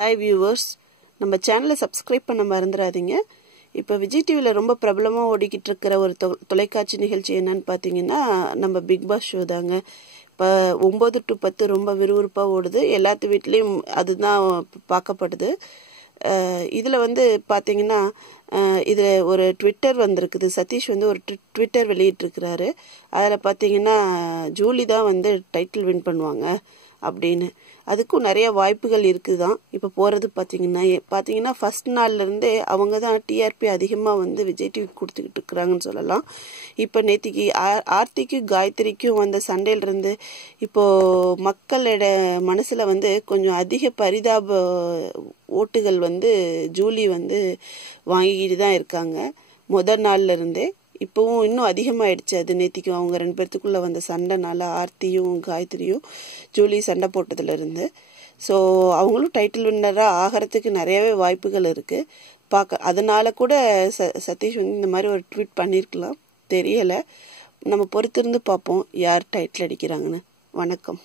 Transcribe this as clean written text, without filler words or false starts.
Hi viewers, நம்ம சேனலை subscribe பண்ண மறந்துடாதீங்க. இப்போ விஜய் டிவியில் ரொம்ப பிரபலமாக ஓடிக்கிட்டு இருக்கிற ஒரு தொலைக்காட்சி நிகழ்ச்சி என்னன்னு பார்த்தீங்கன்னா நம்ம பிக் பாஸ் ஷோ தாங்க. இப்போ 9 to 10 ரொம்ப விறுவிறுப்பாக ஓடுது. எல்லாத்து வீட்லேயும் அதுதான் பார்க்கப்படுது. இதில் வந்து பார்த்தீங்கன்னா இதில் ஒரு ட்விட்டர் வந்திருக்குது. சதீஷ் வந்து ஒரு ட்விட்டர் வெளியிட்டிருக்கிறாரு. அதில் பார்த்தீங்கன்னா ஜூலி தான் வந்து டைட்டில் வின் பண்ணுவாங்க அப்படின்னு. அதுக்கும் நிறைய வாய்ப்புகள் இருக்குது தான். இப்போ போகிறது பார்த்தீங்கன்னா ஃபர்ஸ்ட் நாள்லேருந்தே அவங்க தான் டிஆர்பி அதிகமாக வந்து விஜய் டிவி கொடுத்துக்கிட்டு இருக்கிறாங்கன்னு சொல்லலாம். இப்போ நேற்றுக்கு ஆர்த்திக்கும் காயத்ரிக்கும் வந்த சண்டையிலிருந்து இப்போது மக்களோட மனசில் வந்து கொஞ்சம் அதிக பரிதாப ஓட்டுகள் வந்து ஜூலி வந்து வாங்கிக்கிட்டு தான் இருக்காங்க. முதல் நாள்லேருந்தே இப்போவும் இன்னும் அதிகமாகிடுச்சு. அது நேத்திக்கும் அவங்க 2 பேர்த்துக்குள்ளே வந்த சண்டைனால ஆர்த்தியும் காயத்ரியும் ஜூலி சண்டை போட்டதுலேருந்து. ஸோ அவங்களும் டைட்டில் வின்னராக ஆகிறதுக்கு நிறையவே வாய்ப்புகள் இருக்குது. அதனால கூட சதீஷ் வந்து இந்த மாதிரி ஒரு ட்வீட் பண்ணியிருக்கலாம், தெரியலை. நம்ம பொறுத்திருந்து பார்ப்போம் யார் டைட்டில் அடிக்கிறாங்கன்னு. வணக்கம்.